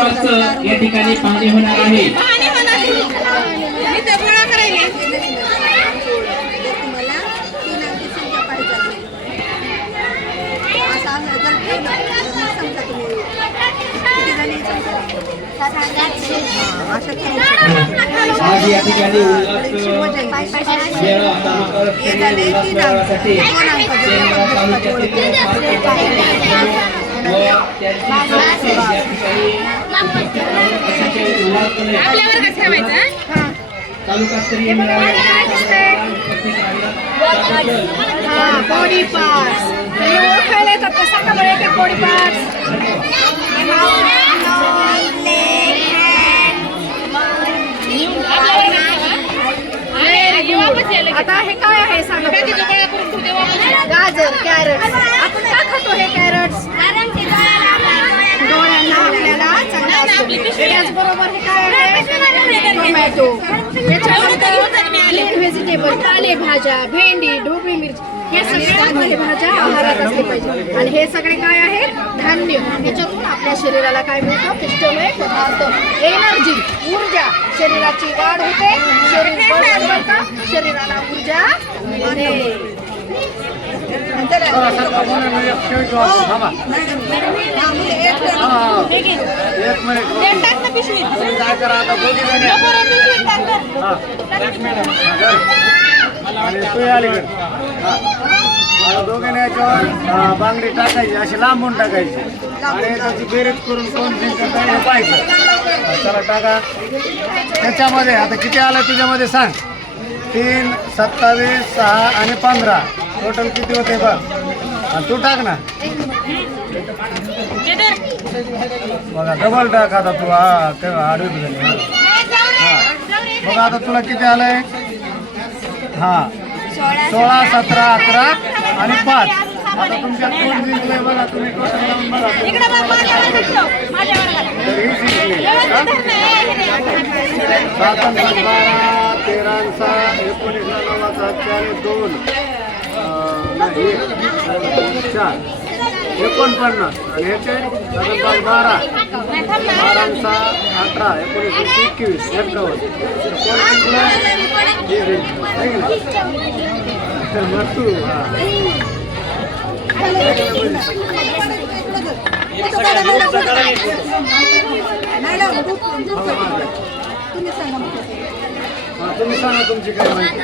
जवळपास या ठिकाणी पाहणी होणार आहे. आज या ठिकाणी तालुकास्तरीय बॉडी पार्ट्स ओळखायला येतात का? सांगा बरं एक बॉडी पार्ट्स. आता हे काय आहे सांगा? गाजर, कॅरट. आपण का खातो हे कॅरट्स? डोळ्यांना आपल्याला चांगलं असतं. त्याचबरोबर हे काय आहे? टोमॅटो. ग्रीन व्हेजिटेबल, पालेभाज्या, भेंडी, ढोबळी मिरची, हे सगळ्या पालेभाज्या आहारात असले पाहिजे. आणि हे सगळे काय आहेत? धान्य. ह्याच्यातून आपल्या शरीराला काय मिळतं? पिष्टमय पदार्थ, एनर्जी, ऊर्जा. शरीराची वाढ होते, शरीर बळकट बनतं, शरीराला ऊर्जा मिळते. दोघांनी याच्यावर बांगडी टाकायची, अशी लांबून टाकायची आणि त्याची बेरीज करून कोण जिंकत पाहिजे. चला टाका. त्याच्यामध्ये आता किती आलं तुझ्यामध्ये सांग? 3, 27, 6 आणि 15 टोटल किती होते बघ. आणि तू टाक ना. बघा डबल टाक आता तू. आडवी झाली. बघा आता तुला किती आलंय? 16, 17, 11 आणि 5. आता तुमच्यात कोण जिंकलंय बघा. तुम्ही टोटल लावून बघा. तरी जिंकले 7, 12, 13, 19, 2, 4, 49 आणि ह्याचे 12, 12, 18, 19, 21, 51. तू तुम्ही सांगा तुमची काय माहिती.